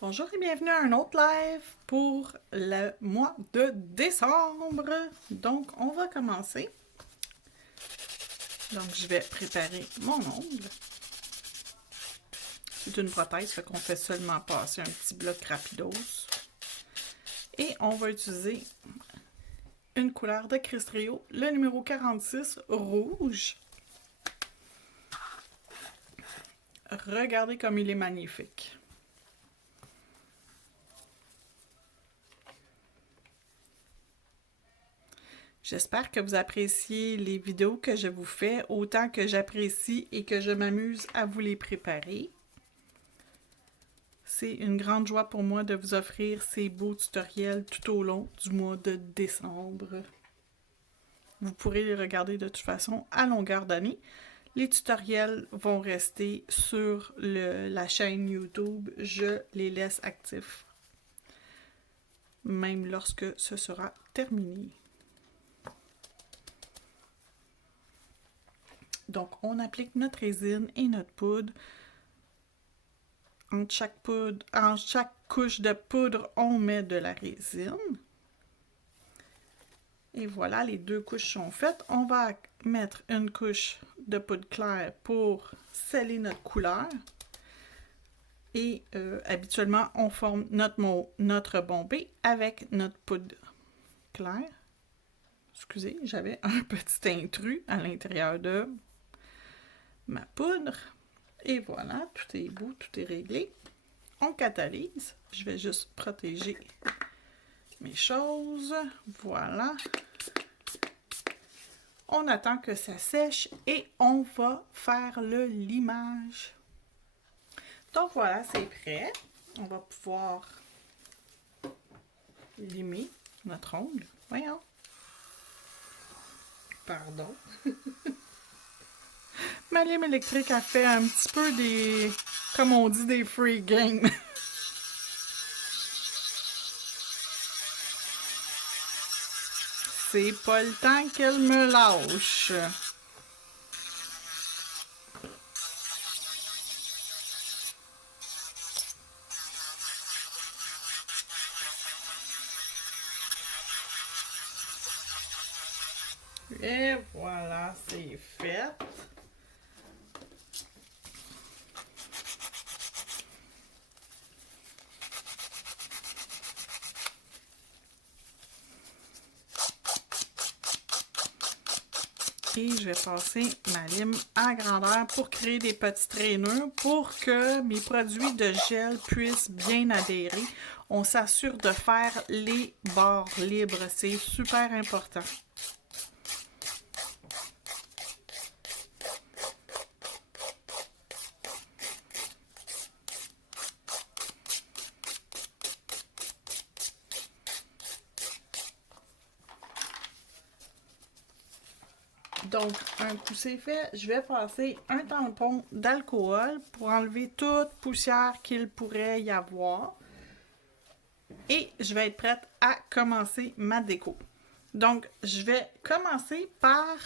Bonjour et bienvenue à un autre live pour le mois de décembre. Donc, on va commencer. Donc, je vais préparer mon ongle. C'est une prothèse, fait qu'on fait seulement passer un petit bloc rapidos. Et on va utiliser une couleur de Crystrio, le numéro 46, rouge. Regardez comme il est magnifique. J'espère que vous appréciez les vidéos que je vous fais autant que j'apprécie et que je m'amuse à vous les préparer. C'est une grande joie pour moi de vous offrir ces beaux tutoriels tout au long du mois de décembre. Vous pourrez les regarder de toute façon à longueur d'année. Les tutoriels vont rester sur la chaîne YouTube. Je les laisse actifs, même lorsque ce sera terminé. Donc, on applique notre résine et notre poudre. En chaque couche de poudre, on met de la résine. Et voilà, les deux couches sont faites. On va mettre une couche de poudre claire pour sceller notre couleur. Et habituellement, on forme notre bombée avec notre poudre claire. Excusez, j'avais un petit intrus à l'intérieur de ma poudre. Et voilà, tout est beau, tout est réglé. On catalyse. Je vais juste protéger mes choses. Voilà. On attend que ça sèche et on va faire le limage. Donc voilà, c'est prêt. On va pouvoir limer notre ongle. Voyons. Pardon. Ma lime électrique a fait un petit peu des, comme on dit, des free games. C'est pas le temps qu'elle me lâche. Et voilà, c'est fait. Et je vais passer ma lime à grandeur pour créer des petites rainures pour que mes produits de gel puissent bien adhérer. On s'assure de faire les bords libres, c'est super important. Donc, un coup c'est fait, je vais passer un tampon d'alcool pour enlever toute poussière qu'il pourrait y avoir. Et je vais être prête à commencer ma déco. Donc, je vais commencer par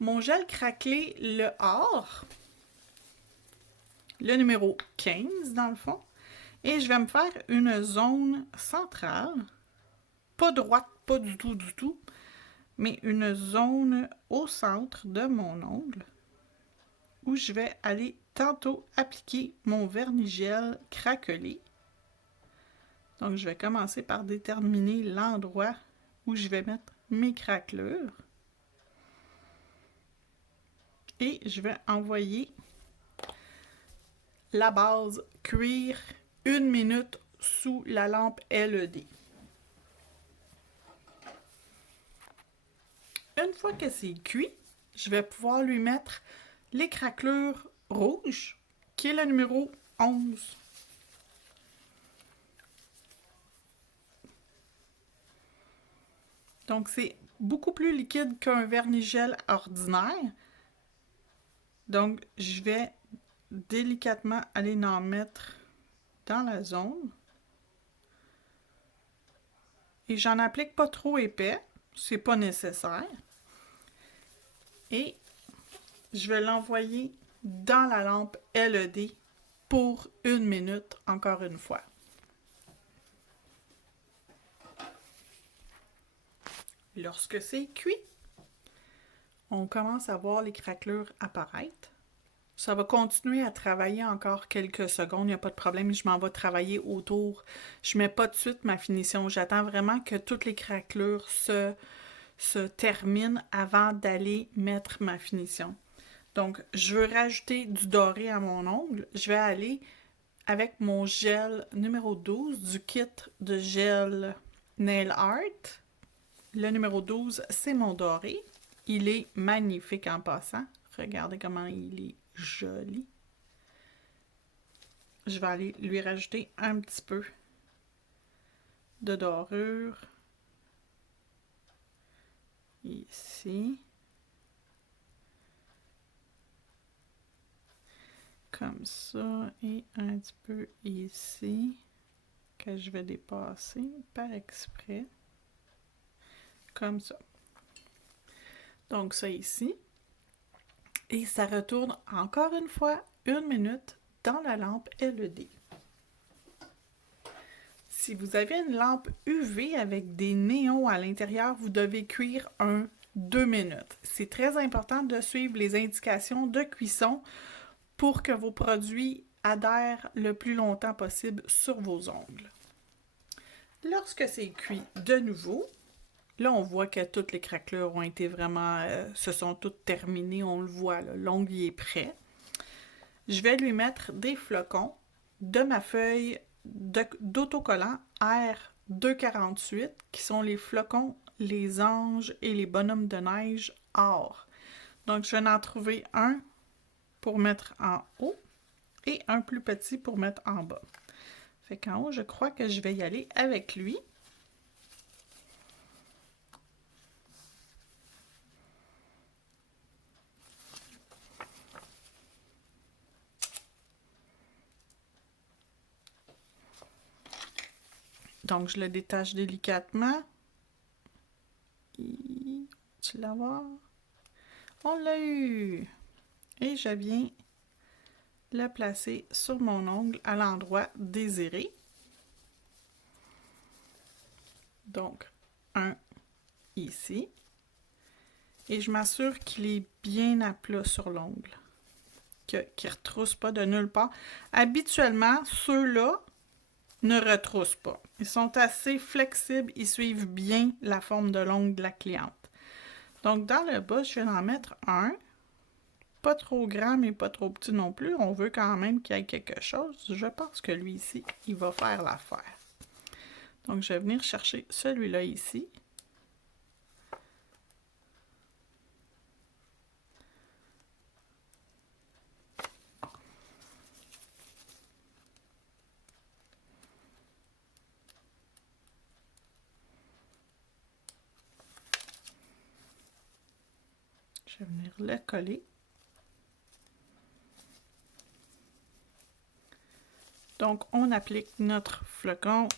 mon gel craquelé Le Or, le numéro 15 dans le fond. Et je vais me faire une zone centrale, pas droite, pas du tout, mais une zone au centre de mon ongle où je vais aller tantôt appliquer mon vernis-gel craquelé. Donc, je vais commencer par déterminer l'endroit où je vais mettre mes craquelures. Et je vais envoyer la base cuire 1 minute sous la lampe LED. Une fois que c'est cuit, je vais pouvoir lui mettre les craquelures rouges, qui est le numéro 11. Donc, c'est beaucoup plus liquide qu'un vernis-gel ordinaire. Donc, je vais délicatement aller en mettre dans la zone. Et j'en applique pas trop épais, c'est pas nécessaire. Et je vais l'envoyer dans la lampe LED pour 1 minute, encore une fois. Lorsque c'est cuit, on commence à voir les craquelures apparaître. Ça va continuer à travailler encore quelques secondes, il n'y a pas de problème, je m'en vais travailler autour. Je ne mets pas de suite ma finition, j'attends vraiment que toutes les craquelures se terminent avant d'aller mettre ma finition. Donc, je veux rajouter du doré à mon ongle. Je vais aller avec mon gel numéro 12 du kit de gel Nail Art. Le numéro 12, c'est mon doré. Il est magnifique en passant. Regardez comment il est joli. Je vais aller lui rajouter un petit peu de dorure. Ici. Comme ça. Et un petit peu ici. Que je vais dépasser par exprès. Comme ça. Donc ça ici. Et ça retourne encore une fois 1 minute dans la lampe LED. Si vous avez une lampe UV avec des néons à l'intérieur, vous devez cuire 2 minutes. C'est très important de suivre les indications de cuisson pour que vos produits adhèrent le plus longtemps possible sur vos ongles. Lorsque c'est cuit de nouveau, là on voit que toutes les craquelures ont été vraiment, se sont toutes terminées, on le voit, l'ongle est prêt. Je vais lui mettre des flocons de ma feuille d'autocollant R248, qui sont les flocons, les anges et les bonhommes de neige or. Donc, je vais en trouver un pour mettre en haut et un plus petit pour mettre en bas. Fait qu'en haut, je crois que je vais y aller avec lui. Donc, je le détache délicatement. Et... tu l'as voir? On l'a eu! Et je viens le placer sur mon ongle à l'endroit désiré. Donc, un ici. Et je m'assure qu'il est bien à plat sur l'ongle. Qu'il ne retrousse pas de nulle part. Habituellement, ceux-là ne retroussent pas. Ils sont assez flexibles, ils suivent bien la forme de l'ongle de la cliente. Donc, dans le bas, je vais en mettre un. Pas trop grand, mais pas trop petit non plus. On veut quand même qu'il y ait quelque chose. Je pense que lui ici, il va faire l'affaire. Donc, je vais venir chercher celui-là ici. Je vais venir le coller. Donc, on applique notre flocon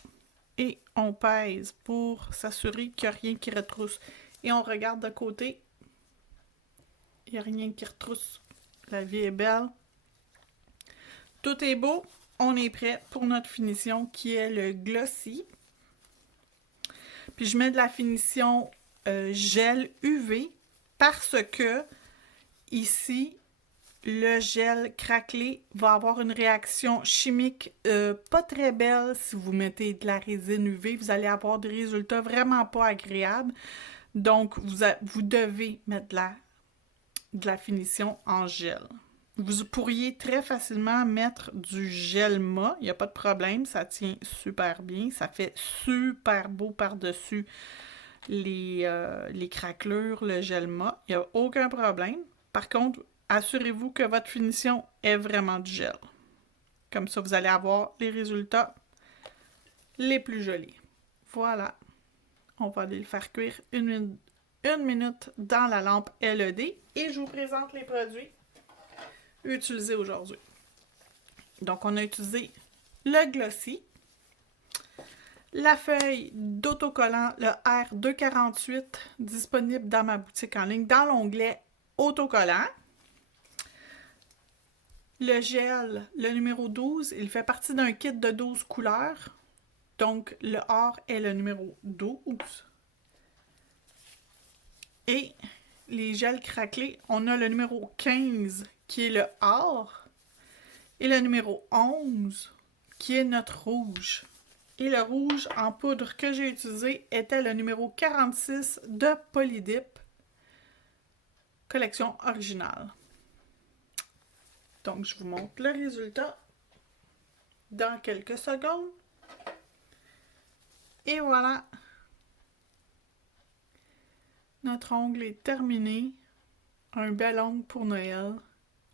et on pèse pour s'assurer qu'il n'y a rien qui retrousse. Et on regarde de côté. Il n'y a rien qui retrousse. La vie est belle. Tout est beau. On est prêt pour notre finition qui est le glossy. Puis je mets de la finition gel UV parce que ici, le gel craquelé va avoir une réaction chimique pas très belle. Si vous mettez de la résine UV, vous allez avoir des résultats vraiment pas agréables. Donc, vous devez mettre de la finition en gel. Vous pourriez très facilement mettre du gel mat, il n'y a pas de problème, ça tient super bien, ça fait super beau par-dessus les craquelures, le gel mat, il n'y a aucun problème. Par contre, assurez-vous que votre finition est vraiment du gel. Comme ça, vous allez avoir les résultats les plus jolis. Voilà, on va aller le faire cuire une minute dans la lampe LED et je vous présente les produits utilisés aujourd'hui. Donc, on a utilisé le glossy, la feuille d'autocollant, le R248, disponible dans ma boutique en ligne, dans l'onglet autocollant. Le gel, le numéro 12, il fait partie d'un kit de 12 couleurs. Donc, le or est le numéro 12. Et les gels craquelés, on a le numéro 15 qui est le or et le numéro 11 qui est notre rouge. Et le rouge en poudre que j'ai utilisé était le numéro 46 de Polydip, collection originale. Donc, je vous montre le résultat dans quelques secondes. Et voilà. Notre ongle est terminé. Un bel ongle pour Noël.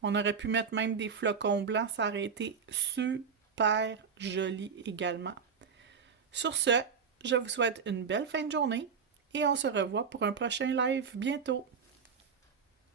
On aurait pu mettre même des flocons blancs. Ça aurait été super joli également. Sur ce, je vous souhaite une belle fin de journée et on se revoit pour un prochain live bientôt.